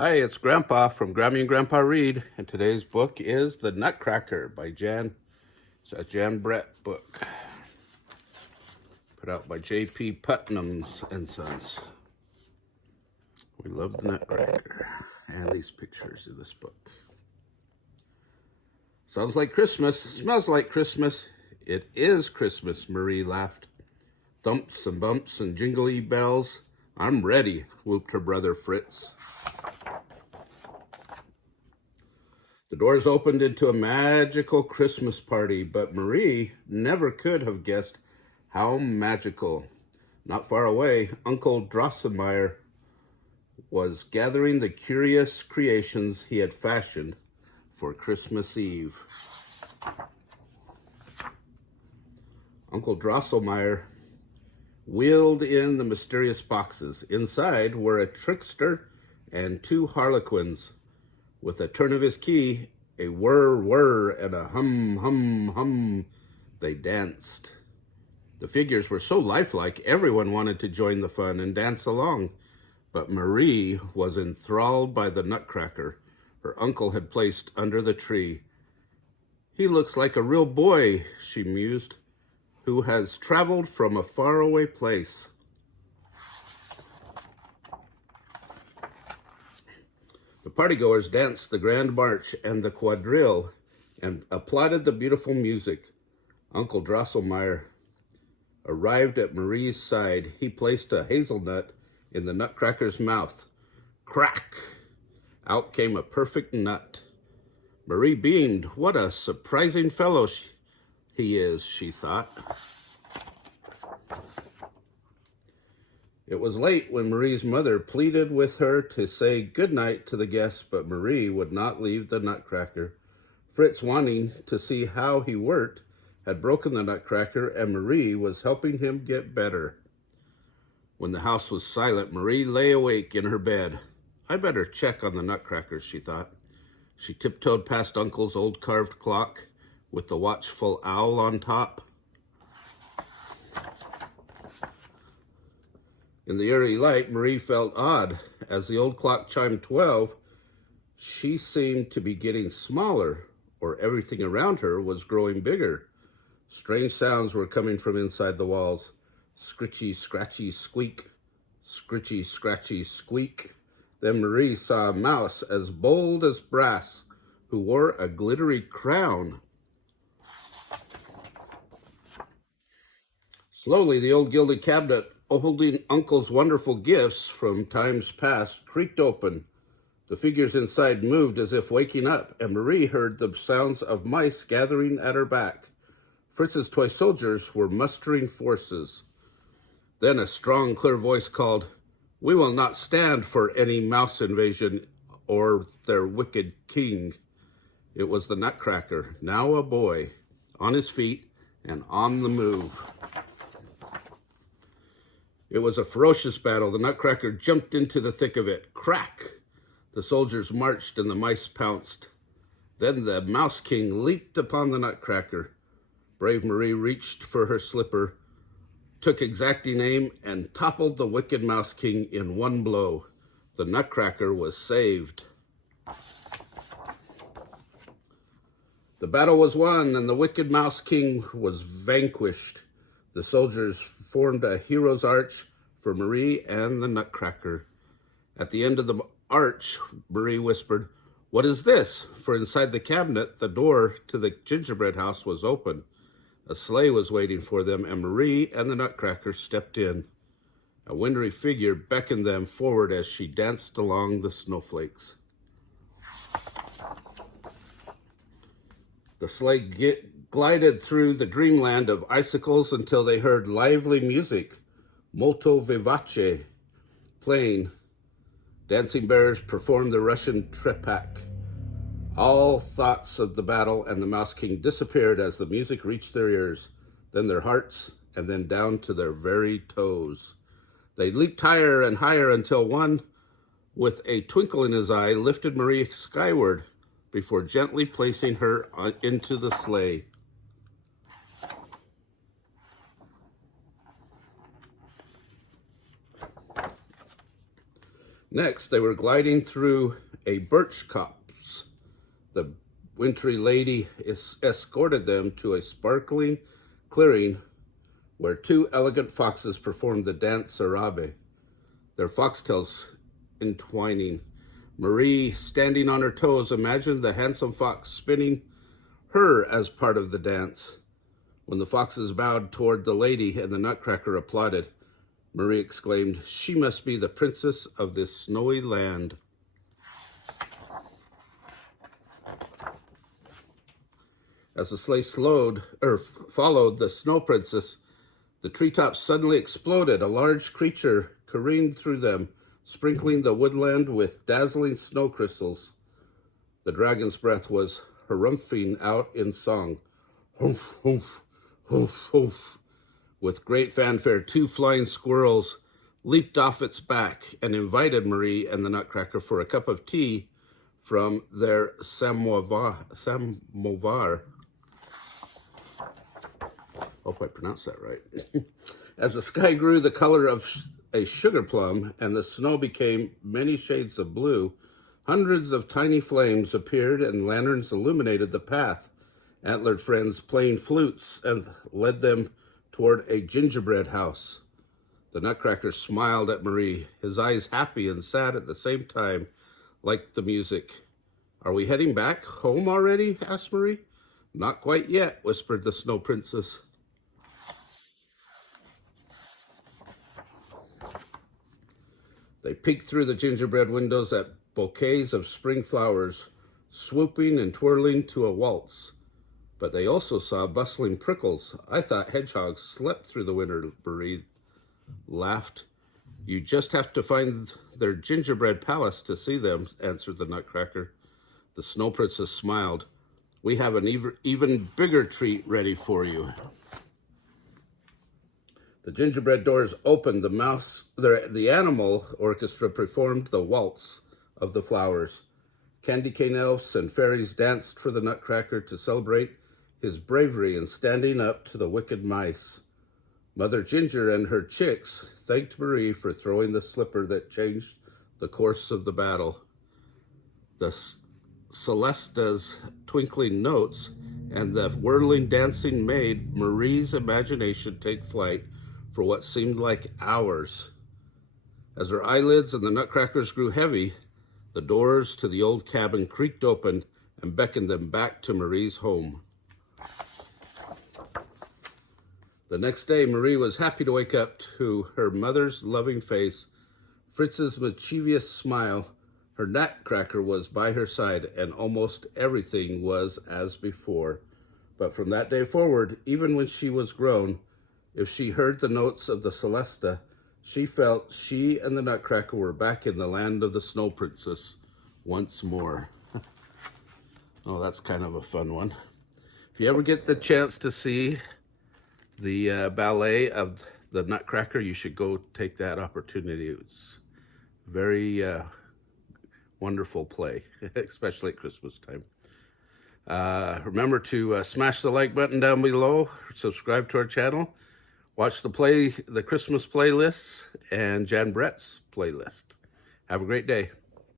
Hi, it's Grandpa from Grammy and Grandpa Read, and today's book is The Nutcracker by Jan. It's a Jan Brett book, put out by J.P. Putnam's and Sons. We love The Nutcracker and these pictures in this book. Sounds like Christmas, smells like Christmas. It is Christmas, Marie laughed. Thumps and bumps and jingly bells. I'm ready, whooped her brother Fritz. The doors opened into a magical Christmas party, but Marie never could have guessed how magical. Not far away, Uncle Drosselmeyer was gathering the curious creations he had fashioned for Christmas Eve. Uncle Drosselmeyer wheeled in the mysterious boxes. Inside were a trickster and two harlequins. With a turn of his key, a whir, whir, and a hum, hum, hum, they danced. The figures were so lifelike, everyone wanted to join the fun and dance along. But Marie was enthralled by the Nutcracker her uncle had placed under the tree. He looks like a real boy, she mused, who has traveled from a faraway place. The partygoers danced the grand march and the quadrille and applauded the beautiful music. Uncle Drosselmeyer arrived at Marie's side. He placed a hazelnut in the Nutcracker's mouth. Crack! Out came a perfect nut. Marie beamed. What a surprising fellow he is, she thought. It was late when Marie's mother pleaded with her to say goodnight to the guests, but Marie would not leave the Nutcracker. Fritz, wanting to see how he worked, had broken the Nutcracker, and Marie was helping him get better. When the house was silent, Marie lay awake in her bed. I better check on the Nutcracker, she thought. She tiptoed past Uncle's old carved clock with the watchful owl on top. In the eerie light, Marie felt odd. As the old clock chimed 12, she seemed to be getting smaller, or everything around her was growing bigger. Strange sounds were coming from inside the walls. Scritchy, scratchy, squeak. Scritchy, scratchy, squeak. Then Marie saw a mouse as bold as brass, who wore a glittery crown. Slowly, the old gilded cabinet holding Uncle's wonderful gifts from times past creaked open. The figures inside moved as if waking up, and Marie heard the sounds of mice gathering at her back. Fritz's toy soldiers were mustering forces. Then a strong, clear voice called, "We will not stand for any mouse invasion or their wicked king." It was the Nutcracker, now a boy, on his feet and on the move. It was a ferocious battle. The Nutcracker jumped into the thick of it. Crack! The soldiers marched and the mice pounced. Then the Mouse King leaped upon the Nutcracker. Brave Marie reached for her slipper, took exacting aim, and toppled the wicked Mouse King in one blow. The Nutcracker was saved. The battle was won, and the wicked Mouse King was vanquished. The soldiers formed a hero's arch for Marie and the Nutcracker. At the end of the arch, Marie whispered, "What is this?" For inside the cabinet, the door to the gingerbread house was open. A sleigh was waiting for them, and Marie and the Nutcracker stepped in. A wintry figure beckoned them forward as she danced along the snowflakes. The sleigh glided through the dreamland of icicles until they heard lively music, molto vivace, playing. Dancing bears performed the Russian trepak. All thoughts of the battle and the Mouse King disappeared as the music reached their ears, then their hearts, and then down to their very toes. They leaped higher and higher until one, with a twinkle in his eye, lifted Marie skyward before gently placing her into the sleigh. Next, they were gliding through a birch copse. The wintry lady escorted them to a sparkling clearing where two elegant foxes performed the dance sarabe, their foxtails entwining. Marie, standing on her toes, imagined the handsome fox spinning her as part of the dance. When the foxes bowed toward the lady and the Nutcracker applauded, Marie exclaimed, "She must be the princess of this snowy land." As the sleigh followed the snow princess, the treetops suddenly exploded. A large creature careened through them, sprinkling the woodland with dazzling snow crystals. The dragon's breath was harumphing out in song. Humph, humph, humph, humph. With great fanfare, two flying squirrels leaped off its back and invited Marie and the Nutcracker for a cup of tea from their samovar. Hope I pronounced that right. As the sky grew the color of a sugar plum and the snow became many shades of blue, hundreds of tiny flames appeared and lanterns illuminated the path. Antlered friends playing flutes and led them toward a gingerbread house. The Nutcracker smiled at Marie, his eyes happy and sad at the same time, like the music. "Are we heading back home already?" asked Marie. "Not quite yet," whispered the Snow Princess. They peeked through the gingerbread windows at bouquets of spring flowers, swooping and twirling to a waltz. But they also saw bustling prickles. "I thought hedgehogs slept through the winter," Marie laughed. "You just have to find their gingerbread palace to see them," answered the Nutcracker. The Snow Princess smiled. "We have an even bigger treat ready for you." The gingerbread doors opened. The animal orchestra performed the waltz of the flowers. Candy cane elves and fairies danced for the Nutcracker to celebrate his bravery in standing up to the wicked mice. Mother Ginger and her chicks thanked Marie for throwing the slipper that changed the course of the battle. The Celesta's twinkling notes and the whirling dancing made Marie's imagination take flight for what seemed like hours. As her eyelids and the Nutcrackers grew heavy, the doors to the old cabin creaked open and beckoned them back to Marie's home. The next day, Marie was happy to wake up to her mother's loving face, Fritz's mischievous smile. Her Nutcracker was by her side, and almost everything was as before. But from that day forward, even when she was grown, if she heard the notes of the Celesta, she felt she and the Nutcracker were back in the land of the Snow Princess once more. Oh, that's kind of a fun one. If you ever get the chance to see the ballet of the Nutcracker, you should go take that opportunity. It's very wonderful play, especially at Christmas time. Remember to smash the like button down below, subscribe to our channel, watch the Christmas playlists and Jan Brett's playlist. Have a great day.